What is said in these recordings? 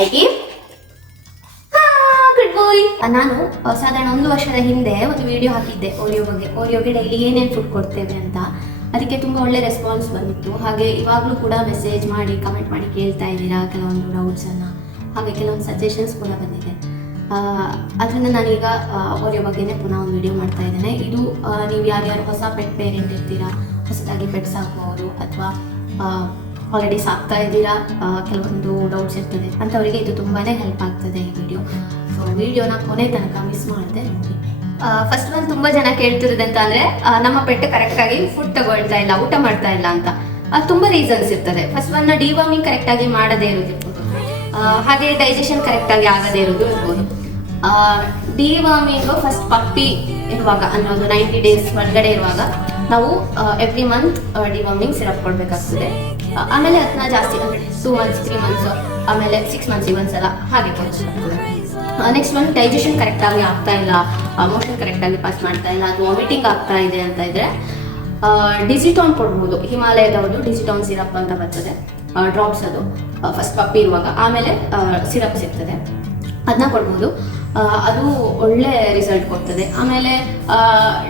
ಐಕಿ good ಬಾಯ್. ನಾನು ಸಾಧಾರಣ 1 ವರ್ಷದ ಹಿಂದೆ ಒಂದು ವಿಡಿಯೋ ಹಾಕಿದ್ದೆ ಓರಿಯೋಗೆ ಡೈಲಿ ಏನೇನು ಫುಡ್ ಕೊಡ್ತೇವೆ ಅಂತ. ಅದಕ್ಕೆ ತುಂಬ ಒಳ್ಳೆ ರೆಸ್ಪಾನ್ಸ್ ಬಂದಿತ್ತು. ಹಾಗೆ ಇವಾಗಲೂ ಕೂಡ ಮೆಸೇಜ್ ಮಾಡಿ ಕಮೆಂಟ್ ಮಾಡಿ ಕೇಳ್ತಾ ಇದ್ದೀರಾ ಕೆಲವೊಂದು ಡೌಟ್ಸನ್ನು, ಹಾಗೆ ಕೆಲವೊಂದು ಸಜೆಷನ್ಸ್ ಕೂಡ ಬಂದಿದೆ. ಅದರಿಂದ ನಾನೀಗ ಓರಿಯೋ ಬಗ್ಗೆನೇ ಪುನಃ ಒಂದು ವಿಡಿಯೋ ಮಾಡ್ತಾ ಇದ್ದೇನೆ. ಇದು ನೀವು ಯಾರ್ಯಾರು ಹೊಸ ಪೆಟ್ ಪೇರೆಂಟ್ ಇರ್ತೀರಾ, ಹೊಸದಾಗಿ ಪೆಟ್ ಸಾಕುವವರು ಅಥವಾ ಆಲ್ರೆಡಿ ಸಾಕ್ತಾ ಇದ್ದೀರಾ, ಕೆಲವೊಂದು ಡೌಟ್ಸ್ ಇರ್ತದೆ ಅಂಥವರಿಗೆ ಇದು ತುಂಬಾ ಹೆಲ್ಪ್ ಆಗ್ತದೆ ಈ ವಿಡಿಯೋ. ಸೊ ವಿಡಿಯೋನ ಕೊನೆ ತನಕ ಮಿಸ್ ಮಾಡದೆ ನೋಡಿ. ಫಸ್ಟ್ ಒಂದು ತುಂಬ ಜನ ಕೇಳ್ತಿರೋದು ಅಂತ ಅಂದರೆ ನಮ್ಮ ಪೆಟ್ ಕರೆಕ್ಟಾಗಿ ಫುಡ್ ತಗೊಳ್ತಾ ಇಲ್ಲ, ಊಟ ಮಾಡ್ತಾ ಇಲ್ಲ ಅಂತ. ಅದು ತುಂಬ ರೀಸನ್ಸ್ ಇರ್ತದೆ. ಫಸ್ಟ್ ಒಂದು ಡಿವಾರ್ಮಿಂಗ್ ಕರೆಕ್ಟಾಗಿ ಮಾಡದೇ ಇರೋದಿರ್ಬೋದು, ಹಾಗೆ ಡೈಜೆಷನ್ ಕರೆಕ್ಟಾಗಿ ಆಗದೇ ಇರೋದು ಇರ್ಬೋದು. ಡಿವಾರ್ಮಿಂಗು ಫಸ್ಟ್ ಪಪ್ಪಿ ಇರುವಾಗ ಅಂದರೆ ಒಂದು 90 ಡೇಸ್ ಒಳಗಡೆ ಇರುವಾಗ ನಾವು ಎವ್ರಿ ಮಂತ್ ಡಿವಾರ್ಮಿಂಗ್ ಸಿರಪ್ ಕೊಡಬೇಕಾಗ್ತದೆ. ಆಮೇಲೆ ಅದನ್ನ ಜಾಸ್ತಿ ಅಂದರೆ 2 ಮಂತ್ಸ್ 3 ಮಂತ್ಸ್ ಆಮೇಲೆ 6 ಮಂತ್ಸಿಗೆ ಒಂದ್ಸಲ ಹಾಗೆ ಕೊಡಿಸ್ಬೇಕಾಗ್ತದೆ. ನೆಕ್ಸ್ಟ್ ಒಂದು ಡೈಜೆಷನ್ ಕರೆಕ್ಟಾಗಿ ಆಗ್ತಾ ಇಲ್ಲ, ಮೋಷನ್ ಕರೆಕ್ಟಾಗಿ ಪಾಸ್ ಮಾಡ್ತಾ ಇಲ್ಲ, ಅದು ವಾಮಿಟಿಂಗ್ ಆಗ್ತಾ ಇದೆ ಅಂತ ಇದ್ರೆ ಡಿಜಿಟಾನ್ ಕೊಡ್ಬೋದು. ಹಿಮಾಲಯದವ್ರದ್ದು ಡಿಜಿಟಾನ್ ಸಿರಪ್ ಅಂತ ಬರ್ತದೆ, ಡ್ರಾಪ್ಸ್. ಅದು ಫಸ್ಟ್ ಪಪ್ಪಿ ಇರುವಾಗ, ಆಮೇಲೆ ಸಿರಪ್ ಸಿಗ್ತದೆ, ಅದನ್ನ ಕೊಡ್ಬೋದು. ಅದು ಒಳ್ಳೆ ರಿಸಲ್ಟ್ ಕೊಡ್ತದೆ. ಆಮೇಲೆ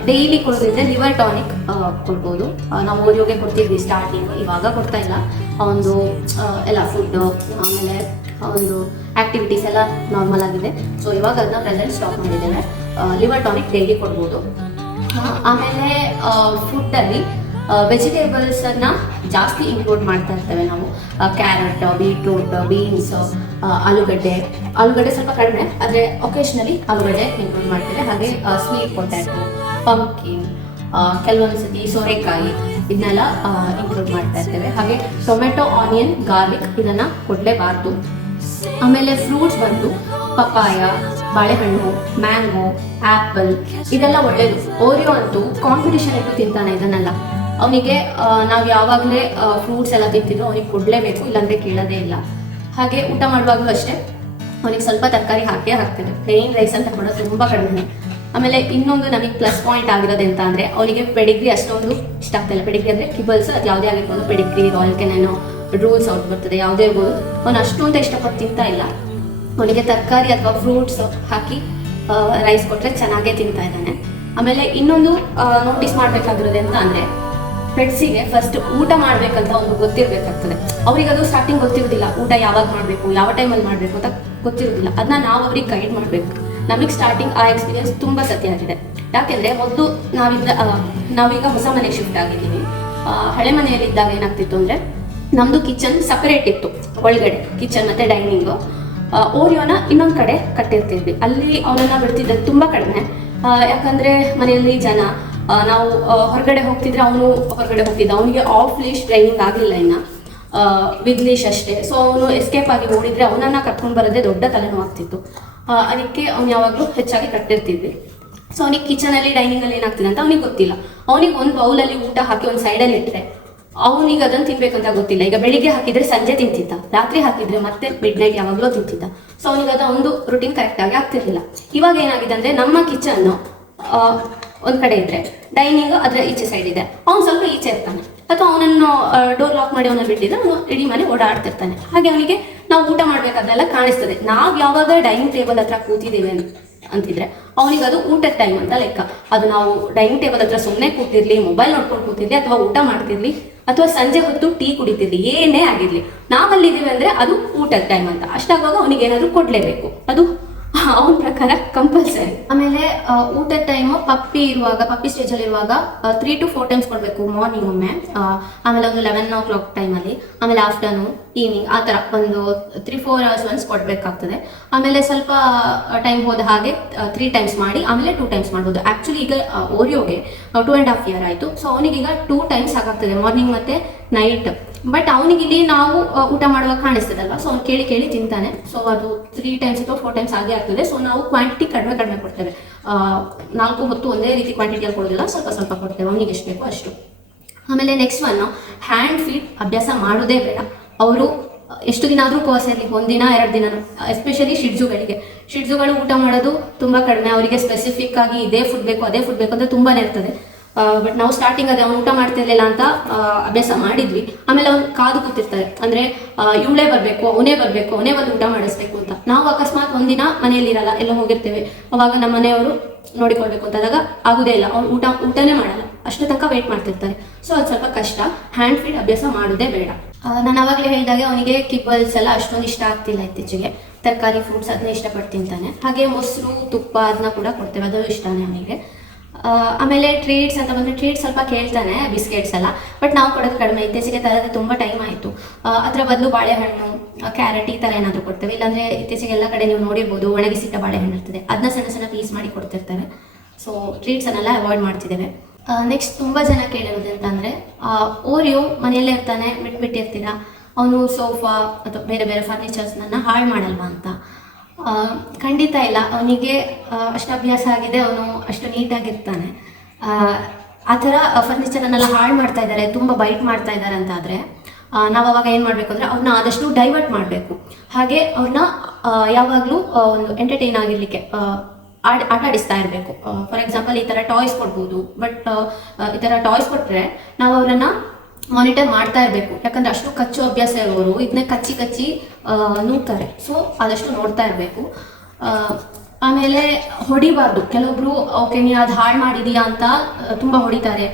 ಡೈಲಿ ಕೊಡೋದಿದ್ರೆ ಲಿವರ್ ಟಾನಿಕ್ ಕೊಡ್ಬೋದು. ನಾವು ಓರಿಯೋಗೆ ಕೊಡ್ತಿದ್ವಿ ಸ್ಟಾರ್ಟಿಂಗ್, ಇವಾಗ ಕೊಡ್ತಾ ಇಲ್ಲ. ಒಂದು ಎಲ್ಲ ಫುಡ್ ಆಮೇಲೆ ಒಂದು ಆ್ಯಕ್ಟಿವಿಟೀಸ್ ಎಲ್ಲ ನಾರ್ಮಲ್ ಆಗಿದೆ. ಸೊ ಇವಾಗ ಅದನ್ನ ಪ್ರೆಸೆಂಟ್ ಸ್ಟಾಪ್ ಮಾಡಿದ್ದೇವೆ. ಲಿವರ್ ಟಾನಿಕ್ ಡೈಲಿ ಕೊಡ್ಬೋದು. ಆಮೇಲೆ ಫುಡ್ಡಲ್ಲಿ ವೆಜಿಟೇಬಲ್ಸನ್ನು ಜಾಸ್ತಿ ಇನ್ಕ್ಲೂಡ್ ಮಾಡ್ತಾ ಇರ್ತೇವೆ ನಾವು. ಕ್ಯಾರೆಟ್, ಬೀಟ್ರೂಟ್, ಬೀನ್ಸ್, ಆಲೂಗಡ್ಡೆ ಸ್ವಲ್ಪ ಕಡಿಮೆ, ಆದರೆ ಒಕೇಶ್ನಲಿ ಆಲೂಗಡ್ಡೆ ಇನ್ಕ್ಲೂಡ್ ಮಾಡ್ತೇವೆ. ಹಾಗೆ ಸ್ವೀಟ್ ಪೊಟ್ಯಾಟೊ, ಪಂಪ್ಕಿನ್, ಕೆಲವೊಂದು ಸತಿ ಸೋರೆಕಾಯಿ ಇದನ್ನೆಲ್ಲ ಇನ್ಕ್ಲೂಡ್ ಮಾಡ್ತಾ ಇರ್ತೇವೆ. ಹಾಗೆ ಟೊಮೆಟೊ, ಆನಿಯನ್, ಗಾರ್ಲಿಕ್ ಇದನ್ನು ಕೊಡಲೇಬಾರ್ದು. ಆಮೇಲೆ ಫ್ರೂಟ್ಸ್ ಬಂದು ಪಪ್ಪಾಯ, ಬಾಳೆಹಣ್ಣು, ಮ್ಯಾಂಗೋ, ಆ್ಯಪಲ್ ಇದೆಲ್ಲ ಒಳ್ಳೇದು. ಓರಿಯೋ ಅಂತೂ ಕಾಂಪಿಟಿಷನ್ ಇಟ್ಟು ತಿಂತಾನೆ ಇದನ್ನೆಲ್ಲ. ಅವನಿಗೆ ನಾವು ಯಾವಾಗಲೇ ಫ್ರೂಟ್ಸ್ ಎಲ್ಲ ತಿಂತಿದ್ರು ಅವನಿಗೆ ಕೊಡಲೇಬೇಕು, ಇಲ್ಲಾಂದರೆ ಕೇಳೋದೇ ಇಲ್ಲ. ಹಾಗೆ ಊಟ ಮಾಡುವಾಗಲೂ ಅಷ್ಟೇ ಅವನಿಗೆ ಸ್ವಲ್ಪ ತರಕಾರಿ ಹಾಕ್ತೇವೆ. ಪ್ಲೇನ್ ರೈಸ್ ಅಂತ ಕೊಡೋದು ತುಂಬ ಕಡಿಮೆ. ಆಮೇಲೆ ಇನ್ನೊಂದು ನಮಗೆ ಪ್ಲಸ್ ಪಾಯಿಂಟ್ ಆಗಿರೋದು ಅಂತ ಅಂದರೆ ಅವನಿಗೆ ಪೆಡಿಗ್ರಿ ಅಷ್ಟೊಂದು ಇಷ್ಟ ಆಗ್ತಾಯಿಲ್ಲ. ಪೆಡಿಗ್ರಿ ಅಂದರೆ ಕಿಬಲ್ಸ್, ಅದು ಯಾವುದೇ ಆಗಿರ್ಬೋದು, ಪೆಡಿಗ್ರಿ, ರಾಯಲ್ ಕೆನೆನೋ, ರೂಲ್ಸ್ ಔಟ್ ಬರ್ತದೆ, ಯಾವುದೇ ಇರ್ಬೋದು. ಅವನು ಅಷ್ಟು ಅಂತ ಇಷ್ಟಪಟ್ಟು ತಿಂತಾ ಇಲ್ಲ. ಅವನಿಗೆ ತರಕಾರಿ ಅಥವಾ ಫ್ರೂಟ್ಸ್ ಹಾಕಿ ರೈಸ್ ಕೊಟ್ಟರೆ ಚೆನ್ನಾಗೇ ತಿಂತಾ ಇದ್ದಾನೆ. ಆಮೇಲೆ ಇನ್ನೊಂದು ನೋಟಿಸ್ ಮಾಡಬೇಕಾಗಿರೋದು ಅಂತ ಅಂದರೆ ಪೆಟ್ಸಿಗೆ ಫಸ್ಟ್ ಊಟ ಮಾಡಬೇಕಂತ ಒಂದು ಗೊತ್ತಿರಬೇಕಾಗ್ತದೆ. ಅವ್ರಿಗೆ ಅದು ಸ್ಟಾರ್ಟಿಂಗ್ ಗೊತ್ತಿರೋದಿಲ್ಲ, ಊಟ ಯಾವಾಗ ಮಾಡಬೇಕು, ಯಾವ ಟೈಮಲ್ಲಿ ಮಾಡಬೇಕು ಅಂತ ಗೊತ್ತಿರೋದಿಲ್ಲ. ಅದನ್ನ ನಾವು ಅವ್ರಿಗೆ ಗೈಡ್ ಮಾಡಬೇಕು. ನಮಗೆ ಸ್ಟಾರ್ಟಿಂಗ್ ಆ ಎಕ್ಸ್ಪೀರಿಯನ್ಸ್ ತುಂಬ ಸತಿ ಆಗಿದೆ. ಯಾಕೆಂದರೆ ಮೊದಲು ನಾವೀಗ ಹೊಸ ಮನೆಗೆ ಶಿಫ್ಟ್ ಆಗಿದ್ದೀವಿ. ಹಳೆ ಮನೆಯಲ್ಲಿದ್ದಾಗ ಏನಾಗ್ತಿತ್ತು ಅಂದರೆ ನಮ್ಮದು ಕಿಚನ್ ಸಪರೇಟ್ ಇತ್ತು, ಒಳಗಡೆ ಕಿಚನ್ ಮತ್ತು ಡೈನಿಂಗು. ಓರಿಯೋನ ಇನ್ನೊಂದು ಕಡೆ ಕಟ್ಟಿರ್ತಿದ್ವಿ. ಅಲ್ಲಿ ಅವನನ್ನು ಬಿಡ್ತಿದ್ದದ್ದು ತುಂಬ ಕಡಿಮೆ. ಯಾಕಂದರೆ ಮನೆಯಲ್ಲಿ ಜನ, ನಾವು ಹೊರಗಡೆ ಹೋಗ್ತಿದ್ರೆ ಅವನು ಹೊರಗಡೆ ಹೋಗ್ತಿದ್ದ. ಅವನಿಗೆ ಆಫ್ ಲೀಶ್ ಟ್ರೈನಿಂಗ್ ಆಗಲಿಲ್ಲ ಇನ್ನು, ವಿತ್ ಲೀಶ್ ಅಷ್ಟೇ. ಸೊ ಅವನು ಎಸ್ಕೇಪ್ ಆಗಿ ಓಡಿದ್ರೆ ಅವನನ್ನು ಕರ್ಕೊಂಡು ಬರೋದೇ ದೊಡ್ಡ ತಲೆನೋವು ಆಗ್ತಿತ್ತು. ಅದಕ್ಕೆ ಅವ್ನು ಯಾವಾಗಲೂ ಹೆಚ್ಚಾಗಿ ಕಟ್ಟಿರ್ತಿದ್ವಿ. ಸೊ ಅವನಿಗೆ ಕಿಚನಲ್ಲಿ ಡೈನಿಂಗಲ್ಲಿ ಏನಾಗ್ತಿದೆ ಅಂತ ಅವನಿಗೆ ಗೊತ್ತಿಲ್ಲ. ಅವನಿಗೆ ಒಂದು ಬೌಲಲ್ಲಿ ಊಟ ಹಾಕಿ ಒಂದು ಸೈಡಲ್ಲಿ ಇಟ್ಟರೆ ಅವನಿಗೆ ಅದನ್ನು ತಿನ್ಬೇಕಂತ ಗೊತ್ತಿಲ್ಲ. ಈಗ ಬೆಳಿಗ್ಗೆ ಹಾಕಿದರೆ ಸಂಜೆ ತಿಂತಿದ್ದ, ರಾತ್ರಿ ಹಾಕಿದರೆ ಮತ್ತೆ ಮಿಡ್ ನೈಟ್ ಯಾವಾಗಲೂ ತಿಂತಿದ್ದ. ಸೊ ಅವನಿಗೆ ಅದು ಒಂದು ರೂಟೀನ್ ಕರೆಕ್ಟಾಗಿ ಆಗ್ತಿರ್ಲಿಲ್ಲ. ಇವಾಗ ಏನಾಗಿದೆ ಅಂದರೆ ನಮ್ಮ ಕಿಚನ್ನು ಒಂದು ಕಡೆ ಇದ್ದರೆ ಡೈನಿಂಗ್ ಅದರ ಈಚೆ ಸೈಡ್ ಇದೆ, ಅವ್ನು ಸ್ವಲ್ಪ ಈಚೆ ಇರ್ತಾನೆ. ಅಥವಾ ಅವನನ್ನು ಡೋರ್ ಲಾಕ್ ಮಾಡಿ ಅವನ್ನ ಬಿಟ್ಟಿದ್ರೆ ಅವನು ಇಡೀ ಮನೆ ಓಡಾಡ್ತಿರ್ತಾನೆ. ಹಾಗೆ ಅವನಿಗೆ ನಾವು ಊಟ ಮಾಡಬೇಕಾದ್ರೆಲ್ಲ ಕಾಣಿಸ್ತದೆ. ನಾವು ಯಾವಾಗ ಡೈನಿಂಗ್ ಟೇಬಲ್ ಹತ್ರ ಕೂತಿದ್ದೇವೆ ಅಂತಿದ್ರೆ ಅವನಿಗೆ ಅದು ಊಟದ ಟೈಮ್ ಅಂತ ಲೆಕ್ಕ. ಅದು ನಾವು ಡೈನಿಂಗ್ ಟೇಬಲ್ ಹತ್ರ ಸುಮ್ಮನೆ ಕೂತಿರ್ಲಿ, ಮೊಬೈಲ್ ನೋಡ್ಕೊಂಡು ಕೂತಿರ್ಲಿ, ಅಥವಾ ಊಟ ಮಾಡ್ತಿರ್ಲಿ, ಅಥವಾ ಸಂಜೆ ಹೊತ್ತು ಟೀ ಕುಡಿತಿರ್ಲಿ, ಏನೇ ಆಗಿರ್ಲಿ, ನಾವಲ್ಲಿದ್ದೀವಿ ಅಂದರೆ ಅದು ಊಟದ ಟೈಮ್ ಅಂತ. ಅಷ್ಟಾಗುವಾಗ ಅವನಿಗೆ ಏನಾದರೂ ಕೊಡಲೇಬೇಕು, ಅದು ಅವನ ಪ್ರಕಾರ ಕಂಪಲ್ಸರಿ. ಆಮೇಲೆ ಊಟದ ಟೈಮು ಪಪ್ಪಿ ಸ್ಟೇಜಲ್ಲಿ ಇರುವಾಗ 3 to 4 ಟೈಮ್ಸ್ ಕೊಡಬೇಕು. ಮಾರ್ನಿಂಗ್ ಒಮ್ಮೆ, ಆಮೇಲೆ ಒಂದು 11 o'clock ಟೈಮಲ್ಲಿ, ಆಮೇಲೆ ಆಫ್ಟರ್ನೂನ್, ಈವ್ನಿಂಗ್, ಆ ಥರ ಒಂದು 3-4 hours ಒನ್ಸ್ ಕೊಡಬೇಕಾಗ್ತದೆ. ಆಮೇಲೆ ಸ್ವಲ್ಪ ಟೈಮ್ ಹೋದ ಹಾಗೆ 3 ಟೈಮ್ಸ್ ಮಾಡಿ ಆಮೇಲೆ 2 ಟೈಮ್ಸ್ ಮಾಡ್ಬೋದು. ಆ್ಯಕ್ಚುಲಿ ಈಗ ಓರಿಯೋಗೆ 2.5 year ಆಯಿತು. ಸೊ ಅವನಿಗೀಗ 2 ಟೈಮ್ಸ್ ಆಗಾಗ್ತದೆ, ಮಾರ್ನಿಂಗ್ ಮತ್ತು ನೈಟ್. ಬಟ್ ಅವನಿಗಿಲ್ಲಿ ನಾವು ಊಟ ಮಾಡುವಾಗ ಕಾಣಿಸ್ತದಲ್ವ, ಸೊ ಅವ್ನು ಕೇಳಿ ತಿಂತಾನೆ. ಸೊ ಅದು 3 ಟೈಮ್ಸ್ ಅಥವಾ 4 ಟೈಮ್ಸ್ ಆಗೇ ಆಗ್ತದೆ. ಸೊ ನಾವು ಕ್ವಾಂಟಿಟಿ ಕಡಿಮೆ ಕೊಡ್ತೇವೆ. 4 ಹೊತ್ತು ಒಂದೇ ರೀತಿ ಕ್ವಾಂಟಿಟಿಯಲ್ಲಿ ಕೊಡೋದಿಲ್ಲ, ಸ್ವಲ್ಪ ಕೊಡ್ತೇವೆ, ಅವನಿಗೆ ಎಷ್ಟು ಬೇಕೋ ಅಷ್ಟು. ಆಮೇಲೆ ನೆಕ್ಸ್ಟ್ ಒನ್, ಹ್ಯಾಂಡ್ ಫೀಡ್ ಅಭ್ಯಾಸ ಮಾಡೋದೇ ಬೇಡ. ಅವರು ಎಷ್ಟು ದಿನ ಆದರೂ ಕೋರ್ಸ್ ಇರಲಿ, 1 ದಿನ 2 ದಿನ, ಎಸ್ಪೆಷಲಿ ಶಿಡ್ಜುಗಳು ಊಟ ಮಾಡೋದು ತುಂಬ ಕಡಿಮೆ. ಅವರಿಗೆ ಸ್ಪೆಸಿಫಿಕ್ ಆಗಿ ಇದೇ ಫುಡ್ ಬೇಕು ಅದೇ ಫುಡ್ ಬೇಕು ಅಂತ ತುಂಬಾ ಇರ್ತದೆ. ಬಟ್ ನಾವು ಸ್ಟಾರ್ಟಿಂಗ್ ಅದೇ ಅವ್ನು ಊಟ ಮಾಡ್ತಿರ್ಲಿಲ್ಲ ಅಂತ ಅಭ್ಯಾಸ ಮಾಡಿದ್ವಿ. ಆಮೇಲೆ ಅವ್ನು ಕಾದು ಕೂತಿರ್ತಾರೆ, ಅಂದರೆ ಇವಳೇ ಬರಬೇಕು, ಅವನೇ ಬಂದು ಊಟ ಮಾಡಿಸ್ಬೇಕು ಅಂತ. ನಾವು ಅಕಸ್ಮಾತ್ ಒಂದಿನ ಮನೆಯಲ್ಲಿರಲ್ಲ, ಎಲ್ಲ ಹೋಗಿರ್ತೇವೆ, ಅವಾಗ ನಮ್ಮ ಮನೆಯವರು ನೋಡಿಕೊಳ್ಬೇಕು ಅಂತಾದಾಗ ಆಗುದೇ ಇಲ್ಲ, ಅವ್ನು ಊಟನೇ ಮಾಡಲ್ಲ, ಅಷ್ಟು ತನಕ ವೇಟ್ ಮಾಡ್ತಿರ್ತಾರೆ. ಸೊ ಅದು ಸ್ವಲ್ಪ ಕಷ್ಟ. ಹ್ಯಾಂಡ್ ಫೀಡ್ ಅಭ್ಯಾಸ ಮಾಡೋದೇ ಬೇಡ. ನಾನು ಅವಾಗಲೇ ಹೇಳಿದಾಗೆ ಅವನಿಗೆ ಕಿಬ್ಬಲ್ಸ್ ಎಲ್ಲ ಅಷ್ಟೊಂದು ಇಷ್ಟ ಆಗ್ತಿಲ್ಲ ಇತ್ತೀಚೆಗೆ. ತರಕಾರಿ ಫ್ರೂಟ್ಸ್ ಅದನ್ನ ಇಷ್ಟಪಟ್ಟು ತಿಂತಾನೆ. ಹಾಗೆ ಮೊಸರು ತುಪ್ಪ ಅದನ್ನ ಕೂಡ ಕೊಡ್ತೇವೆ, ಅದು ಇಷ್ಟನೇ ಅವನಿಗೆ. ಆಮೇಲೆ ಟ್ರೀಟ್ಸ್ ಅಂತ ಬಂದರೆ ಟ್ರೀಟ್ಸ್ ಸ್ವಲ್ಪ ಕೇಳ್ತಾನೆ, ಬಿಸ್ಕೆಟ್ಸ್ ಎಲ್ಲ. ಬಟ್ ನಾವು ಕೊಡೋದು ಕಡಿಮೆ, ಇತ್ತೀಚೆಗೆ ತರದೆ ತುಂಬ ಟೈಮ್ ಆಯಿತು. ಅದರ ಬದಲು ಬಾಳೆಹಣ್ಣು, ಕ್ಯಾರೆಟ್ ಈ ಥರ ಏನಾದರೂ ಕೊಡ್ತೇವೆ. ಇಲ್ಲಾಂದರೆ ಇತ್ತೀಚೆಗೆ ಎಲ್ಲ ಕಡೆ ನೀವು ನೋಡಿರ್ಬೋದು ಒಣಗಿಸಿಟ್ಟ ಬಾಳೆಹಣ್ಣು ಇರ್ತದೆ, ಅದನ್ನ ಸಣ್ಣ ಸಣ್ಣ ಪೀಸ್ ಮಾಡಿ ಕೊಡ್ತಿರ್ತಾರೆ. ಸೊ ಟ್ರೀಟ್ಸನ್ನೆಲ್ಲ ಅವಾಯ್ಡ್ ಮಾಡ್ತಿದ್ದೇವೆ. ನೆಕ್ಸ್ಟ್ ತುಂಬ ಜನ ಕೇಳಿರೋದು ಅಂತಂದರೆ, ಓರಿಯೋ ಮನೆಯಲ್ಲೇ ಇರ್ತಾನೆ, ಬಿಟ್ಬಿಟ್ಟಿರ್ತೀರಾ, ಅವನು ಸೋಫಾ ಅಥವಾ ಬೇರೆ ಬೇರೆ ಫರ್ನಿಚರ್ಸ್ನನ್ನು ಹಾಳು ಮಾಡಲ್ವಾ ಅಂತ. ಖಂಡಿತ ಇಲ್ಲ, ಅವನಿಗೆ ಅಷ್ಟು ಅಭ್ಯಾಸ ಆಗಿದೆ, ಅವನು ಅಷ್ಟು ನೀಟಾಗಿರ್ತಾನೆ. ಆ ಥರ ಫರ್ನಿಚರನ್ನೆಲ್ಲ ಹಾಳು ಮಾಡ್ತಾ ಇದ್ದಾರೆ, ತುಂಬ ಬೈಟ್ ಮಾಡ್ತಾ ಇದ್ದಾರೆ ಅಂತಾದರೆ ನಾವು ಅವಾಗ ಏನು ಮಾಡಬೇಕು ಅಂದರೆ ಅವ್ರನ್ನ ಆದಷ್ಟು ಡೈವರ್ಟ್ ಮಾಡಬೇಕು. ಹಾಗೆ ಅವ್ರನ್ನ ಯಾವಾಗಲೂ ಒಂದು ಎಂಟರ್ಟೈನ್ ಆಗಿರಲಿಕ್ಕೆ ಆಟ ಆಡಿಸ್ತಾ ಇರಬೇಕು. ಫಾರ್ ಎಕ್ಸಾಂಪಲ್ ಈ ಥರ ಟಾಯ್ಸ್ ಕೊಡ್ಬೋದು. ಬಟ್ ಈ ಥರ ಟಾಯ್ಸ್ ಕೊಟ್ಟರೆ ನಾವು ಅವರನ್ನು ಮಾನಿಟರ್ ಮಾಡ್ತಾ ಇರಬೇಕು. ಯಾಕಂದರೆ ಅಷ್ಟು ಕಚ್ಚು ಅಭ್ಯಾಸ ಇರೋರು ಇದನ್ನೇ ಕಚ್ಚಿ ನೂಗ್ತಾರೆ. ಸೊ ಆದಷ್ಟು ನೋಡ್ತಾ ಇರಬೇಕು. ಆಮೇಲೆ ಹೊಡಿಬಾರ್ದು. ಕೆಲವೊಬ್ರು ಓಕೆ ನೀನು ಅದು ಹಾಳು ಮಾಡಿದೀಯಾ ಅಂತ ತುಂಬ ಹೊಡಿತಾರೆ.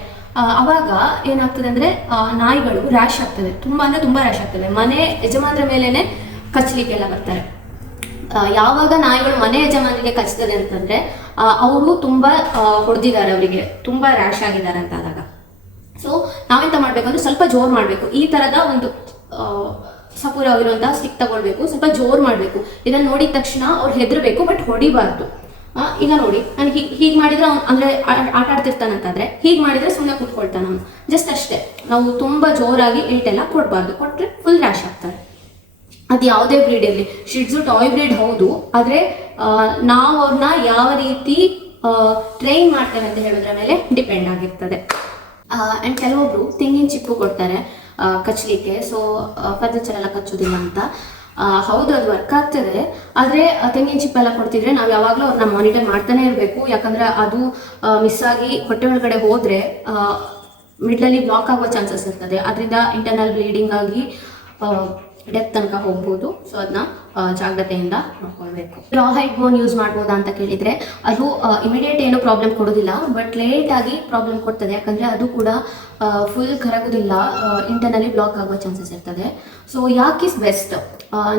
ಆವಾಗ ಏನಾಗ್ತದೆ ಅಂದರೆ ನಾಯಿಗಳು ರ್ಯಾಶ್ ಆಗ್ತದೆ, ತುಂಬ ಅಂದರೆ ತುಂಬ ರ್ಯಾಶ್ ಆಗ್ತದೆ. ಮನೆ ಯಜಮಾನರ ಮೇಲೇ ಕಚ್ಚಲಿಕ್ಕೆಲ್ಲ ಬರ್ತಾರೆ. ಯಾವಾಗ ನಾಯಿಗಳು ಮನೆ ಯಜಮಾನಿಗೆ ಕಚ್ತದೆ ಅಂತಂದರೆ ಅವರು ತುಂಬ ಹೊಡೆದಿದ್ದಾರೆ, ಅವರಿಗೆ ತುಂಬ ರ್ಯಾಶ್ ಆಗಿದ್ದಾರೆ ಅಂತ ಆದಾಗ. ಸೊ ನಾವೆಂತ ಮಾಡಬೇಕಂದ್ರೆ ಸ್ವಲ್ಪ ಜೋರು ಮಾಡಬೇಕು. ಈ ಥರದ ಒಂದು ಸಪೂರವಾಗಿರುವಂಥ ಸ್ಟಿಕ್ ತಗೊಳ್ಬೇಕು, ಸ್ವಲ್ಪ ಜೋರು ಮಾಡಬೇಕು. ಇದನ್ನು ನೋಡಿದ ತಕ್ಷಣ ಅವ್ರು ಹೆದರಬೇಕು, ಬಟ್ ಹೊಡಿಬಾರ್ದು. ಈಗ ನೋಡಿ, ನಾನು ಹೀಗೆ ಮಾಡಿದ್ರೆ ಅವ್ನು ಅಂದರೆ ಆಟ ಆಡ್ತಿರ್ತಾನಂತಾದರೆ ಹೀಗೆ ಮಾಡಿದರೆ ಸುಮ್ಮನೆ ಕೂತ್ಕೊಳ್ತಾನೆ ಅವನು, ಜಸ್ಟ್ ಅಷ್ಟೇ. ನಾವು ತುಂಬ ಜೋರಾಗಿ ಏಟೆಲ್ಲ ಕೊಡಬಾರ್ದು, ಕೊಟ್ಟರೆ ಫುಲ್ ರ್ಯಾಶ್ ಆಗ್ತಾರೆ. ಅದು ಯಾವುದೇ ಬ್ರೀಡ್ ಇರಲಿ, ಶಿಡ್ಸು ಟಾಯ್ ಬ್ರೀಡ್ ಹೌದು, ಆದರೆ ನಾವು ಅವ್ರನ್ನ ಯಾವ ರೀತಿ ಟ್ರೈನ್ ಮಾಡ್ತೇವೆ ಅಂತ ಹೇಳೋದ್ರ ಮೇಲೆ ಡಿಪೆಂಡ್ ಆಗಿರ್ತದೆ. ಆ್ಯಂಡ್ ಕೆಲವೊಬ್ರು ತೆಂಗಿನ ಚಿಪ್ಪು ಕೊಡ್ತಾರೆ ಕಚ್ಚಲಿಕ್ಕೆ. ಸೊ ಫರ್ನಿಚರ್ ಎಲ್ಲ ಕಚ್ಚೋದಿಲ್ಲ ಅಂತ. ಹೌದು, ಅದು ವರ್ಕ್ ಆಗ್ತದೆ. ಆದರೆ ತೆಂಗಿನ ಚಿಪ್ಪೆಲ್ಲ ಕೊಡ್ತಿದ್ರೆ ನಾವು ಯಾವಾಗಲೂ ಅವ್ರನ್ನ ಮಾನಿಟರ್ ಮಾಡ್ತಾನೆ ಇರಬೇಕು. ಯಾಕಂದರೆ ಅದು ಮಿಸ್ ಆಗಿ ಹೊಟ್ಟೆ ಒಳಗಡೆ ಹೋದರೆ ಮಿಡ್ಲಲ್ಲಿ ಬ್ಲಾಕ್ ಆಗುವ ಚಾನ್ಸಸ್ ಇರ್ತದೆ. ಅದರಿಂದ ಇಂಟರ್ನಲ್ ಬ್ಲೀಡಿಂಗ್ ಆಗಿ ಡೆತ್ ತನಕ ಹೋಗ್ಬೋದು. ಸೊ ಅದನ್ನ ಜಾಗ್ರತೆಯಿಂದ ನೋಡ್ಕೊಳ್ಬೇಕು. ರಾ ಹೈಟ್ ಬೋನ್ ಯೂಸ್ ಮಾಡ್ಬೋದಾ ಅಂತ ಕೇಳಿದರೆ ಅದು ಇಮಿಡಿಯೇಟ್ ಏನೂ ಪ್ರಾಬ್ಲಮ್ ಕೊಡೋದಿಲ್ಲ, ಬಟ್ ಲೇಟಾಗಿ ಪ್ರಾಬ್ಲಮ್ ಕೊಡ್ತದೆ. ಯಾಕಂದರೆ ಅದು ಕೂಡ ಫುಲ್ ಕರಗೋದಿಲ್ಲ, ಇಂಟರ್ನಲ್ಲಿ ಬ್ಲಾಕ್ ಆಗುವ ಚಾನ್ಸಸ್ ಇರ್ತದೆ. ಸೊ ಯಾಕಿಸ್ ಬೆಸ್ಟ್,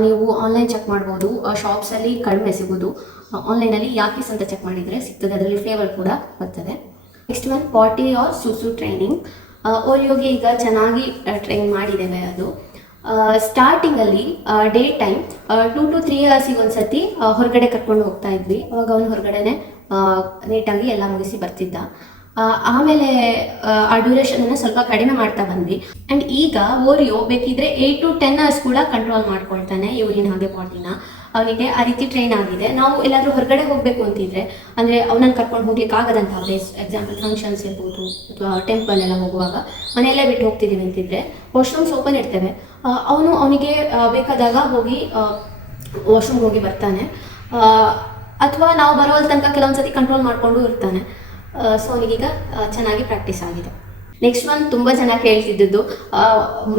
ನೀವು ಆನ್ಲೈನ್ ಚೆಕ್ ಮಾಡ್ಬೋದು, ಶಾಪ್ಸಲ್ಲಿ ಕಡಿಮೆ ಸಿಗೋದು. ಆನ್ಲೈನಲ್ಲಿ ಯಾಕಿಸ್ ಅಂತ ಚೆಕ್ ಮಾಡಿದರೆ ಸಿಗ್ತದೆ, ಅದರಲ್ಲಿ ಫ್ಲೇವರ್ ಕೂಡ ಬರ್ತದೆ. ನೆಕ್ಸ್ಟ್ ಒನ್ ಪಾಟಿ ಆರ್ ಸುಸು ಟ್ರೈನಿಂಗ್. ಓರಿಯೋಗೆ ಈಗ ಚೆನ್ನಾಗಿ ಟ್ರೈನ್ ಮಾಡಿದ್ದೇವೆ. ಅದು ಸ್ಟಾರ್ಟಿಂಗಲ್ಲಿ ಡೇ ಟೈಮ್ 2 to 3 ಅವರ್ಸಿಗೆ ಒಂದ್ಸತಿ ಹೊರಗಡೆ ಕರ್ಕೊಂಡು ಹೋಗ್ತಾ ಇದ್ವಿ. ಅವಾಗ ಅವನು ಹೊರಗಡೆನೆ ನೀಟಾಗಿ ಎಲ್ಲ ಮುಗಿಸಿ ಬರ್ತಿದ್ದ. ಆಮೇಲೆ ಆ ಡ್ಯೂರೇಷನನ್ನು ಸ್ವಲ್ಪ ಕಡಿಮೆ ಮಾಡ್ತಾ ಬಂದ್ವಿ. ಆ್ಯಂಡ್ ಈಗ ಓರಿಯೋ ಬೇಕಿದ್ರೆ 8 to 10 ಅವರ್ಸ್ ಕೂಡ ಕಂಟ್ರೋಲ್ ಮಾಡ್ಕೊಳ್ತಾನೆ, ಯೂರಿನ್ ಹಾಗೆ ಪಾಟಿನ. ಅವನಿಗೆ ಆ ರೀತಿ ಟ್ರೈನ್ ಆಗಿದೆ. ನಾವು ಎಲ್ಲಾದರೂ ಹೊರಗಡೆ ಹೋಗಬೇಕು ಅಂತಿದ್ರೆ, ಅಂದರೆ ಅವನನ್ನು ಕರ್ಕೊಂಡು ಹೋಗ್ಲಿಕ್ಕೆ ಆಗದಂಥ ಪ್ಲೇಸ್, ಎಕ್ಸಾಂಪಲ್ ಫಂಕ್ಷನ್ಸ್ ಇರ್ಬೋದು ಅಥವಾ ಟೆಂಪಲ್ ಎಲ್ಲ ಹೋಗುವಾಗ ಮನೆಯಲ್ಲೇ ಬಿಟ್ಟು ಹೋಗ್ತಿದ್ದೀವಿ ಅಂತಿದ್ರೆ ವಾಶ್ರೂಮ್ಸ್ ಓಪನ್ ಇರ್ತೇವೆ. ಅವನಿಗೆ ಬೇಕಾದಾಗ ಹೋಗಿ ವಾಶ್ರೂಮ್ಗೆ ಹೋಗಿ ಬರ್ತಾನೆ. ಅಥವಾ ನಾವು ಬರೋಲ್ ತನಕ ಕೆಲವೊಂದ್ಸತಿ ಕಂಟ್ರೋಲ್ ಮಾಡಿಕೊಂಡು ಇರ್ತಾನೆ. ಸೊ ಅವನಿಗೀಗ ಚೆನ್ನಾಗಿ ಪ್ರಾಕ್ಟೀಸ್ ಆಗಿದೆ. ನೆಕ್ಸ್ಟ್ ಒನ್ ತುಂಬ ಜನ ಕೇಳ್ತಿದ್ದು,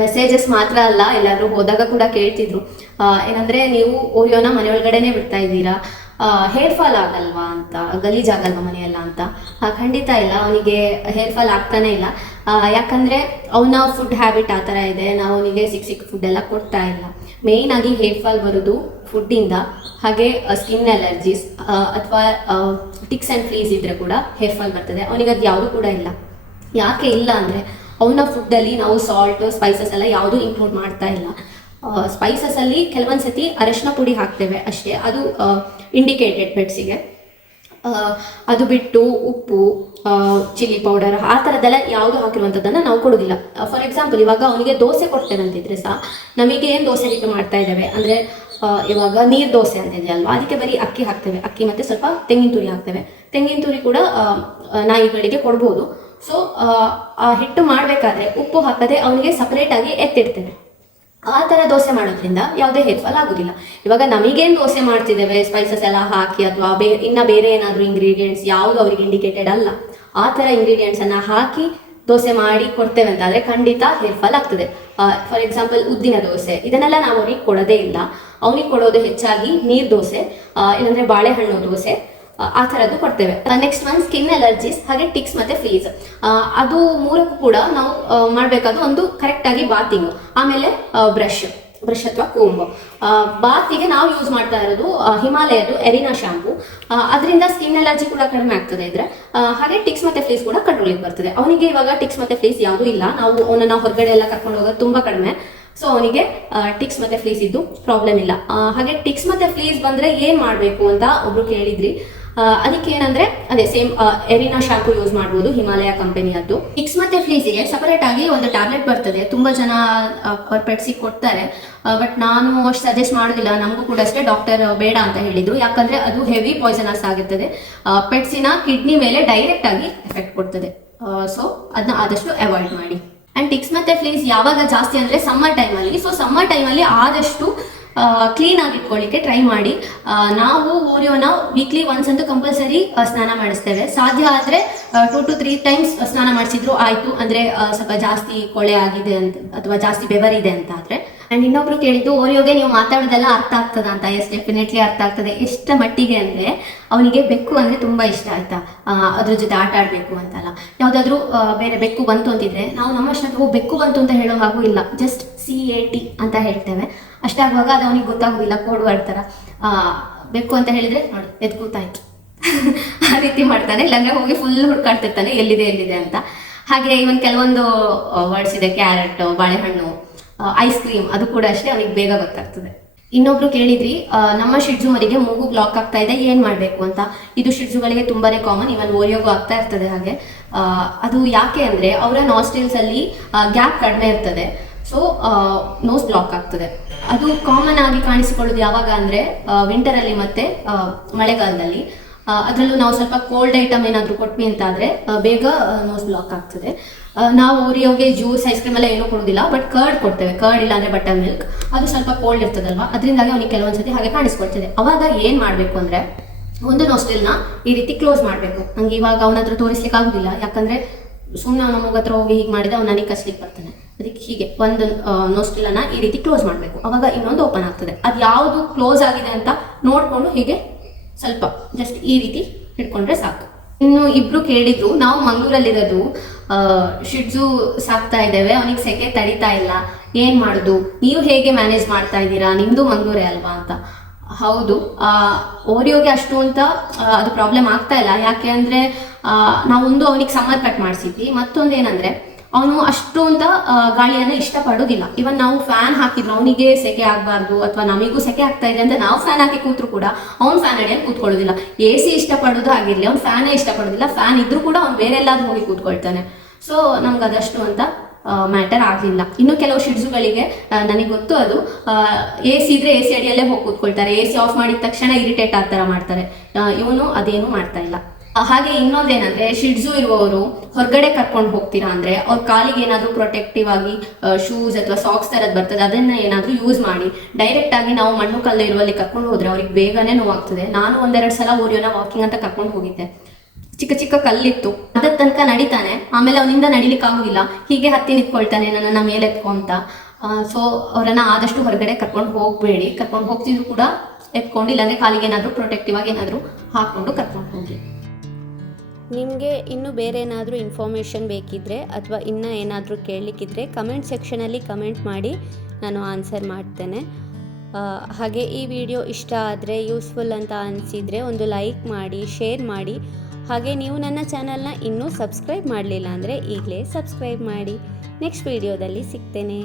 ಮೆಸೇಜಸ್ ಮಾತ್ರ ಅಲ್ಲ, ಎಲ್ಲರೂ ಹೋದಾಗ ಕೂಡ ಕೇಳ್ತಿದ್ರು, ಏನಂದರೆ ನೀವು ಓರಿಯೋನ ಮನೆಯೊಳಗಡೆನೇ ಬಿಡ್ತಾ ಇದ್ದೀರಾ, ಹೇರ್ ಫಾಲ್ ಆಗಲ್ವಾ ಅಂತ, ಗಲೀಜಾಗಲ್ವಾ ಮನೆಯೆಲ್ಲ ಅಂತ. ಖಂಡಿತ ಇಲ್ಲ, ಅವನಿಗೆ ಹೇರ್ ಫಾಲ್ ಆಗ್ತಾನೆ ಇಲ್ಲ. ಯಾಕಂದರೆ ಅವನ ಫುಡ್ ಹ್ಯಾಬಿಟ್ ಆ ಥರ ಇದೆ. ನಾವು ಅವನಿಗೆ ಸಿಕ್ ಫುಡ್ ಎಲ್ಲ ಕೊಡ್ತಾ ಇಲ್ಲ. ಮೇಯ್ನ್ ಆಗಿ ಹೇರ್ ಫಾಲ್ ಬರೋದು ಫುಡ್ಡಿಂದ, ಹಾಗೆ ಸ್ಕಿನ್ ಅಲರ್ಜೀಸ್ ಅಥವಾ ಟಿಕ್ಸ್ ಆ್ಯಂಡ್ ಫ್ಲೀಸ್ ಇದ್ದರೆ ಕೂಡ ಹೇರ್ ಫಾಲ್ ಬರ್ತದೆ. ಅವನಿಗೆ ಅದು ಯಾವುದು ಕೂಡ ಇಲ್ಲ. ಯಾಕೆ ಇಲ್ಲ ಅಂದರೆ ಅವನ ಫುಡ್ಡಲ್ಲಿ ನಾವು ಸಾಲ್ಟು ಸ್ಪೈಸಸ್ ಎಲ್ಲ ಯಾವುದೂ ಇನ್ಕ್ಲೂಡ್ ಮಾಡ್ತಾ ಇಲ್ಲ. ಸ್ಪೈಸಸಲ್ಲಿ ಕೆಲವೊಂದು ಸತಿ ಅರಶಿನ ಪುಡಿ ಹಾಕ್ತೇವೆ ಅಷ್ಟೇ, ಅದು ಇಂಡಿಕೇಟೆಡ್ ಪೆಟ್ಸಿಗೆ. ಅದು ಬಿಟ್ಟು ಉಪ್ಪು, ಚಿಲ್ಲಿ ಪೌಡರ್ ಆ ಥರದ್ದೆಲ್ಲ ಯಾವುದು ಹಾಕಿರುವಂಥದ್ದನ್ನು ನಾವು ಕೊಡೋದಿಲ್ಲ. ಫಾರ್ ಎಕ್ಸಾಂಪಲ್ ಇವಾಗ ಅವನಿಗೆ ದೋಸೆ ಕೊಡ್ತೇವೆ ಅಂತಿದ್ರೆ ಸಹ ನಮಗೆ ಏನು ದೋಸೆ ಹಿಟ್ಟು ಮಾಡ್ತಾ ಇದ್ದೇವೆ ಅಂದರೆ, ಇವಾಗ ನೀರು ದೋಸೆ ಅಂತಿದೆ ಅಲ್ವಾ, ಅದಕ್ಕೆ ಬರೀ ಅಕ್ಕಿ ಹಾಕ್ತೇವೆ. ಅಕ್ಕಿ ಮತ್ತು ಸ್ವಲ್ಪ ತೆಂಗಿನ ತುರಿ ಹಾಕ್ತೇವೆ. ತೆಂಗಿನ ತುರಿ ಕೂಡ ನಾಯಿಗಳಿಗೆ ಕೊಡ್ಬೋದು. ಸೊ ಆ ಹಿಟ್ಟು ಮಾಡಬೇಕಾದ್ರೆ ಉಪ್ಪು ಹಾಕದೆ ಅವನಿಗೆ ಸಪ್ರೇಟಾಗಿ ಎತ್ತಿಡ್ತೇವೆ. ಆ ಥರ ದೋಸೆ ಮಾಡೋದ್ರಿಂದ ಯಾವುದೇ ಹೇರ್ ಫಾಲ್ ಆಗೋದಿಲ್ಲ. ಇವಾಗ ನಮಗೇನು ದೋಸೆ ಮಾಡ್ತಿದ್ದೇವೆ ಸ್ಪೈಸಸ್ ಎಲ್ಲ ಹಾಕಿ ಅಥವಾ ಇನ್ನು ಬೇರೆ ಏನಾದರೂ ಇಂಗ್ರೀಡಿಯೆಂಟ್ಸ್ ಯಾವುದು ಅವ್ರಿಗೆ ಇಂಡಿಕೇಟೆಡ್ ಅಲ್ಲ, ಆ ಥರ ಇಂಗ್ರೀಡಿಯೆಂಟ್ಸನ್ನು ಹಾಕಿ ದೋಸೆ ಮಾಡಿ ಕೊಡ್ತೇವೆ ಅಂತ ಆದರೆ ಖಂಡಿತ ಹೇರ್ ಫಾಲ್ ಆಗ್ತದೆ. ಫಾರ್ ಎಕ್ಸಾಂಪಲ್ ಉದ್ದಿನ ದೋಸೆ ಇದನ್ನೆಲ್ಲ ನಾವು ಅವ್ರಿಗೆ ಕೊಡೋದೇ ಇಲ್ಲ. ಅವನಿಗೆ ಕೊಡೋದು ಹೆಚ್ಚಾಗಿ ನೀರು ದೋಸೆ, ಇಲ್ಲಾಂದರೆ ಬಾಳೆಹಣ್ಣು ದೋಸೆ, ಆ ಥರದ್ದು ಕೊಡ್ತೇವೆ. ನೆಕ್ಸ್ಟ್ ಒನ್ ಸ್ಕಿನ್ ಅಲರ್ಜೀಸ್, ಹಾಗೆ ಟಿಕ್ಸ್ ಮತ್ತು ಫ್ರೀಸ್. ಅದು ಮೂರಕ್ಕೂ ಕೂಡ ನಾವು ಮಾಡಬೇಕಾದ ಒಂದು ಕರೆಕ್ಟಾಗಿ ಬಾತಿಂಗ್, ಆಮೇಲೆ ಬ್ರಷ್ ಅಥವಾ ಕೋಂಬು. ಬಾತಿಗೆ ನಾವು ಯೂಸ್ ಮಾಡ್ತಾ ಇರೋದು ಹಿಮಾಲಯದು ಎರಿನಾ ಶಾಂಪು. ಅದರಿಂದ ಸ್ಕಿನ್ ಅಲರ್ಜಿ ಕೂಡ ಕಡಿಮೆ ಆಗ್ತದೆ ಇದ್ರೆ, ಹಾಗೆ ಟಿಕ್ಸ್ ಮತ್ತು ಫ್ಲೀಸ್ ಕೂಡ ಕಂಟ್ರೋಲಿಗೆ ಬರ್ತದೆ. ಅವನಿಗೆ ಇವಾಗ ಟಿಕ್ಸ್ ಮತ್ತು ಫ್ಲೀಸ್ ಯಾವುದೂ ಇಲ್ಲ, ನಾವು ಅವನನ್ನು ಹೊರಗಡೆ ಎಲ್ಲ ಕರ್ಕೊಂಡು ಹೋಗೋದು ತುಂಬ ಕಡಿಮೆ. ಸೊ ಅವನಿಗೆ ಟಿಕ್ಸ್ ಮತ್ತು ಫ್ಲೀಸ್ ಇದ್ದು ಪ್ರಾಬ್ಲಮ್ ಇಲ್ಲ. ಹಾಗೆ ಟಿಕ್ಸ್ ಮತ್ತು ಫ್ಲೀಸ್ ಬಂದರೆ ಏನು ಮಾಡಬೇಕು ಅಂತ ಒಬ್ರು ಕೇಳಿದ್ರಿ. ಅದಕ್ಕೆ ಏನಂದ್ರೆ ಅದೇ ಸೇಮ್ ಎರಿನಾ ಶಾಂಪು ಯೂಸ್ ಮಾಡ್ಬೋದು, ಹಿಮಾಲಯ ಕಂಪನಿಯದ್ದು. ಟಿಕ್ಸ್ ಮತ್ತೆ ಫ್ಲೀಸಿಗೆ ಸಪರೇಟ್ ಆಗಿ ಒಂದು ಟ್ಯಾಬ್ಲೆಟ್ ಬರ್ತದೆ, ತುಂಬಾ ಜನ ಪೆಟ್ಸಿಗೆ ಕೊಡ್ತಾರೆ. ಬಟ್ ನಾನು ಅಷ್ಟು ಸಜೆಸ್ಟ್ ಮಾಡೋದಿಲ್ಲ, ನಮಗೂ ಕೂಡ ಅಷ್ಟೇ ಡಾಕ್ಟರ್ ಬೇಡ ಅಂತ ಹೇಳಿದ್ರು. ಯಾಕಂದ್ರೆ ಅದು ಹೆವಿ ಪಾಯ್ಸನಸ್ ಆಗುತ್ತದೆ, ಪೆಟ್ಸಿನ ಕಿಡ್ನಿ ಮೇಲೆ ಡೈರೆಕ್ಟ್ ಆಗಿ ಎಫೆಕ್ಟ್ ಕೊಡ್ತದೆ. ಸೊ ಅದನ್ನ ಆದಷ್ಟು ಅವಾಯ್ಡ್ ಮಾಡಿ. ಅಂಡ್ ಟಿಕ್ಸ್ ಮತ್ತೆ ಫ್ಲೀಸ್ ಯಾವಾಗ ಜಾಸ್ತಿ ಅಂದ್ರೆ ಸಮ್ಮರ್ ಟೈಮಲ್ಲಿ. ಸೊ ಸಮ್ಮರ್ ಟೈಮಲ್ಲಿ ಆದಷ್ಟು ಕ್ಲೀನ್ ಆಗಿ ಇಟ್ಕೊಳ್ಳಿಕ್ಕೆ ಟ್ರೈ ಮಾಡಿ. ನಾವು ಓರಿಯೋನ ವೀಕ್ಲಿ ಒನ್ಸ್ ಅಂತೂ ಕಂಪಲ್ಸರಿ ಸ್ನಾನ ಮಾಡಿಸ್ತೇವೆ. ಸಾಧ್ಯ ಆದರೆ 2 to 3 times ಸ್ನಾನ ಮಾಡಿಸಿದ್ರು ಆಯಿತು. ಅಂದರೆ ಸ್ವಲ್ಪ ಜಾಸ್ತಿ ಕೊಳೆ ಆಗಿದೆ ಅಂತ ಅಥವಾ ಜಾಸ್ತಿ ಬೆವರಿದೆ ಅಂತ ಆದರೆ. ಆ್ಯಂಡ್ ಇನ್ನೊಬ್ರು ಕೇಳಿದ್ದು ಓರಿಯೋಗೆ ನೀವು ಮಾತಾಡೋದೆಲ್ಲ ಅರ್ಥ ಆಗ್ತದ ಅಂತ. ಎಸ್, ಡೆಫಿನೆಟ್ಲಿ ಅರ್ಥ ಆಗ್ತದೆ. ಎಷ್ಟು ಮಟ್ಟಿಗೆ ಅಂದರೆ ಅವನಿಗೆ ಬೆಕ್ಕು ಅಂದರೆ ತುಂಬ ಇಷ್ಟ ಆಯಿತಾ, ಅದ್ರ ಜೊತೆ ಆಟ ಆಡಬೇಕು ಅಂತಲ್ಲ. ಯಾವುದಾದ್ರೂ ಬೇರೆ ಬೆಕ್ಕು ಬಂತು ಅಂತಿದ್ರೆ ನಾವು ನಮ್ಮಷ್ಟು ಬೆಕ್ಕು ಬಂತು ಅಂತ ಹೇಳೋ ಹಾಗೂ ಇಲ್ಲ, ಜಸ್ಟ್ CAT ಅಂತ ಹೇಳ್ತೇವೆ. ಅಷ್ಟಾಗುವಾಗ ಅದು ಅವನಿಗೆ ಗೊತ್ತಾಗೋದಿಲ್ಲ, ಕೋಡ್ ವರ್ಡ್ ಥರ. ಬೇಕು ಅಂತ ಹೇಳಿದರೆ ನೋಡಿ ಎದ್ದು ಕೂತಾಯ್ತು ಆ ರೀತಿ ಮಾಡ್ತಾನೆ, ಇಲ್ಲಾಂದರೆ ಹೋಗಿ ಫುಲ್ ಹುಡ್ಕಾಡ್ತಿರ್ತಾನೆ ಎಲ್ಲಿದೆ ಅಂತ. ಹಾಗೆ ಇವನ್ ಕೆಲವೊಂದು ವರ್ಡ್ಸ್ ಇದೆ, ಕ್ಯಾರೆಟ್, ಬಾಳೆಹಣ್ಣು, ಐಸ್ ಕ್ರೀಮ್, ಅದು ಕೂಡ ಅಷ್ಟೇ ಅವನಿಗೆ ಬೇಗ ಗೊತ್ತಾಗ್ತದೆ. ಇನ್ನೊಬ್ರು ಕೇಳಿದ್ರಿ, ನಮ್ಮ ಶಿಡ್ಜುಮರಿಗೆ ಮೂಗು ಬ್ಲಾಕ್ ಆಗ್ತಾ ಇದೆ, ಏನು ಮಾಡಬೇಕು ಅಂತ. ಇದು ಶಿಡ್ಜುಗಳಿಗೆ ತುಂಬಾನೇ ಕಾಮನ್, ಇವನ್ ಓರಿಯೋಗೂ ಆಗ್ತಾ ಇರ್ತದೆ. ಹಾಗೆ ಅದು ಯಾಕೆ ಅಂದರೆ ಅವರ ನಾಸ್ಟ್ರಿಲ್ಸಲ್ಲಿ ಗ್ಯಾಪ್ ಕಡಿಮೆ ಇರ್ತದೆ. ಸೊ ನೋಸ್ ಬ್ಲಾಕ್ ಆಗ್ತದೆ. ಅದು ಕಾಮನ್ ಆಗಿ ಕಾಣಿಸಿಕೊಳ್ಳೋದು ಯಾವಾಗ ಅಂದರೆ ವಿಂಟರಲ್ಲಿ ಮತ್ತು ಮಳೆಗಾಲದಲ್ಲಿ. ಅದರಲ್ಲೂ ನಾವು ಸ್ವಲ್ಪ ಕೋಲ್ಡ್ ಐಟಮ್ ಏನಾದರೂ ಕೊಟ್ವಿ ಅಂತಾದರೆ ಬೇಗ ನೋಸ್ ಬ್ಲಾಕ್ ಆಗ್ತದೆ. ನಾವು ಓರಿಯೋಗೆ ಜ್ಯೂಸ್, ಐಸ್ ಕ್ರೀಮ್ ಎಲ್ಲ ಏನೂ ಕೊಡೋದಿಲ್ಲ, ಬಟ್ ಕರ್ಡ್ ಕೊಡ್ತೇವೆ. ಕರ್ಡ್ ಇಲ್ಲಾಂದರೆ ಬಟರ್ ಮಿಲ್ಕ್, ಅದು ಸ್ವಲ್ಪ ಕೋಲ್ಡ್ ಇರ್ತದಲ್ವ, ಅದರಿಂದಾಗಿ ಅವನಿಗೆ ಕೆಲವೊಂದ್ಸತಿ ಹಾಗೆ ಕಾಣಿಸ್ಕೊಳ್ತದೆ. ಅವಾಗ ಏನು ಮಾಡಬೇಕು ಅಂದರೆ ಒಂದು ನೋಸ್ಟ್ರಿಲ್ನ ಈ ರೀತಿ ಕ್ಲೋಸ್ ಮಾಡಬೇಕು. ನಂಗೆ ಇವಾಗ ಅವನ ಹತ್ರ ತೋರಿಸ್ಲಿಕ್ಕೆ ಆಗೋದಿಲ್ಲ, ಯಾಕಂದರೆ ಸುಮ್ಮನೆ ಅವನ ಮೂಗ ಹತ್ರ ಹೋಗಿ ಹೀಗೆ ಮಾಡಿದ್ರೆ ಅವ್ನು ನನಗೆ ಕಸ್ಲಿಕ್ಕೆ ಬರ್ತಾನೆ. ಅದಕ್ಕೆ ಹೀಗೆ ಒಂದು ನೋಸ್ಟ್ರಿಲನ್ನು ಈ ರೀತಿ ಕ್ಲೋಸ್ ಮಾಡಬೇಕು, ಅವಾಗ ಇನ್ನೊಂದು ಓಪನ್ ಆಗ್ತದೆ. ಅದು ಯಾವುದು ಕ್ಲೋಸ್ ಆಗಿದೆ ಅಂತ ನೋಡಿಕೊಂಡು ಹೀಗೆ ಸ್ವಲ್ಪ ಜಸ್ಟ್ ಈ ರೀತಿ ಹಿಡ್ಕೊಂಡ್ರೆ ಸಾಕು. ಇನ್ನು ಇಬ್ರು ಕೇಳಿದ್ರು, ನಾವು ಮಂಗಳೂರಲ್ಲಿರೋದು, ಶಿಡ್ಜು ಸಾಕ್ತಾ ಇದ್ದೇವೆ, ಅವನಿಗೆ ಸೆಕೆ ತಡೀತಾ ಇಲ್ಲ, ಏನು ಮಾಡೋದು, ನೀವು ಹೇಗೆ ಮ್ಯಾನೇಜ್ ಮಾಡ್ತಾ ಇದ್ದೀರಾ, ನಿಮ್ಮದು ಮಂಗಳೂರೇ ಅಲ್ವಾ ಅಂತ. ಹೌದು, ಓರಿಯೋಗೆ ಅಷ್ಟು ಅಂತ ಅದು ಪ್ರಾಬ್ಲಮ್ ಆಗ್ತಾ ಇಲ್ಲ. ಯಾಕೆ ಅಂದರೆ ನಾವೊಂದು ಅವನಿಗೆ ಸಮ್ಮರ್ ಕಟ್ ಮಾಡಿಸಿದ್ವಿ, ಮತ್ತೊಂದು ಏನಂದರೆ ಅವನು ಅಷ್ಟು ಅಂತ ಗಾಳಿಯನ್ನು ಇಷ್ಟಪಡೋದಿಲ್ಲ. ಇವನ್ ನಾವು ಫ್ಯಾನ್ ಹಾಕಿದ್ರು ಅವನಿಗೆ ಸೆಕೆ ಆಗಬಾರ್ದು ಅಥವಾ ನಮಗೂ ಸೆಕೆ ಆಗ್ತಾ ಇದೆ ಅಂತ ನಾವು ಫ್ಯಾನ್ ಹಾಕಿ ಕೂತ್ರು ಕೂಡ ಅವ್ನು ಫ್ಯಾನ್ ಅಡಿಯಲ್ಲಿ ಕೂತ್ಕೊಳ್ಳೋದಿಲ್ಲ. AC ಇಷ್ಟಪಡೋದು ಆಗಿರಲಿ, ಅವ್ನು ಫ್ಯಾನೇ ಇಷ್ಟಪಡೋದಿಲ್ಲ. ಫ್ಯಾನ್ ಇದ್ರೂ ಕೂಡ ಅವ್ನು ಬೇರೆ ಎಲ್ಲಾದ್ರೂ ಹೋಗಿ ಕೂತ್ಕೊಳ್ತಾನೆ. ಸೊ ನಮ್ಗೆ ಅದಷ್ಟು ಅಂತ ಮ್ಯಾಟರ್ ಆಗಲಿಲ್ಲ. ಇನ್ನು ಕೆಲವು ಶಿಡ್ಜುಗಳಿಗೆ ನನಗೆ ಗೊತ್ತು, ಅದು AC ಇದ್ರೆ AC ಅಡಿಯಲ್ಲೇ ಹೋಗಿ ಕೂತ್ಕೊಳ್ತಾರೆ, AC ಆಫ್ ಮಾಡಿದ ತಕ್ಷಣ ಇರಿಟೇಟ್ ಆ ಥರ ಮಾಡ್ತಾರೆ. ಇವನು ಅದೇನು ಮಾಡ್ತಾ ಇಲ್ಲ. ಹಾಗೆ ಇನ್ನೊಂದೇನಂದ್ರೆ, ಶಿಡ್ಜು ಇರುವವರು ಹೊರಗಡೆ ಕರ್ಕೊಂಡು ಹೋಗ್ತೀರಾ ಅಂದ್ರೆ ಅವ್ರ ಕಾಲಿಗೆ ಏನಾದರೂ ಪ್ರೊಟೆಕ್ಟಿವ್ ಆಗಿ ಶೂಸ್ ಅಥವಾ ಸಾಕ್ಸ್ ತರದ್ ಬರ್ತದೆ, ಅದನ್ನ ಏನಾದರೂ ಯೂಸ್ ಮಾಡಿ. ಡೈರೆಕ್ಟ್ ಆಗಿ ನಾವು ಮಣ್ಣು ಕಲ್ಲು ಇರುವಲ್ಲಿ ಕರ್ಕೊಂಡು ಹೋದ್ರೆ ಅವ್ರಿಗೆ ಬೇಗನೆ ನೋವಾಗ್ತದೆ. ನಾನು 1-2 ಸಲ ಓರಿಯೋನ ವಾಕಿಂಗ್ ಅಂತ ಕರ್ಕೊಂಡು ಹೋಗಿದ್ದೆ. ಚಿಕ್ಕ ಚಿಕ್ಕ ಕಲ್ಲಿತ್ತು, ಅದರ ತನಕ ನಡಿತಾನೆ, ಆಮೇಲೆ ಅವನಿಂದ ನಡಿಲಿಕ್ಕೆ ಆಗುದಿಲ್ಲ, ಹೀಗೆ ಹತ್ತಿ ನಿಂತ್ಕೊಳ್ತಾನೆ ನನ್ನನ್ನು ಮೇಲೆ ಎತ್ಕೊಂತ. ಸೊ ಅವರನ್ನ ಆದಷ್ಟು ಹೊರಗಡೆ ಕರ್ಕೊಂಡು ಹೋಗಬೇಡಿ. ಕರ್ಕೊಂಡು ಹೋಗ್ತಿದ್ರು ಕೂಡ ಎತ್ಕೊಂಡು, ಇಲ್ಲಾಂದ್ರೆ ಕಾಲಿಗೆ ಏನಾದರೂ ಪ್ರೊಟೆಕ್ಟಿವ್ ಆಗಿ ಏನಾದರೂ ಹಾಕೊಂಡು ಕರ್ಕೊಂಡು ಹೋಗಿ. ನಿಮಗೆ ಇನ್ನೂ ಬೇರೆ ಏನಾದರೂ ಇನ್ಫಾರ್ಮೇಷನ್ ಬೇಕಿದ್ದರೆ ಅಥವಾ ಇನ್ನೂ ಏನಾದರೂ ಕೇಳಲಿಕ್ಕಿದ್ರೆ ಕಮೆಂಟ್ ಸೆಕ್ಷನಲ್ಲಿ ಕಮೆಂಟ್ ಮಾಡಿ, ನಾನು ಆನ್ಸರ್ ಮಾಡ್ತೇನೆ. ಹಾಗೆ ಈ ವಿಡಿಯೋ ಇಷ್ಟ ಆದರೆ, ಯೂಸ್ಫುಲ್ ಅಂತ ಅನಿಸಿದರೆ ಒಂದು ಲೈಕ್ ಮಾಡಿ, ಶೇರ್ ಮಾಡಿ. ಹಾಗೆ ನೀವು ನನ್ನ ಚಾನಲ್ನ ಇನ್ನೂ ಸಬ್ಸ್ಕ್ರೈಬ್ ಮಾಡಲಿಲ್ಲ ಅಂದರೆ ಈಗಲೇ ಸಬ್ಸ್ಕ್ರೈಬ್ ಮಾಡಿ. ನೆಕ್ಸ್ಟ್ ವಿಡಿಯೋದಲ್ಲಿ ಸಿಗ್ತೇನೆ.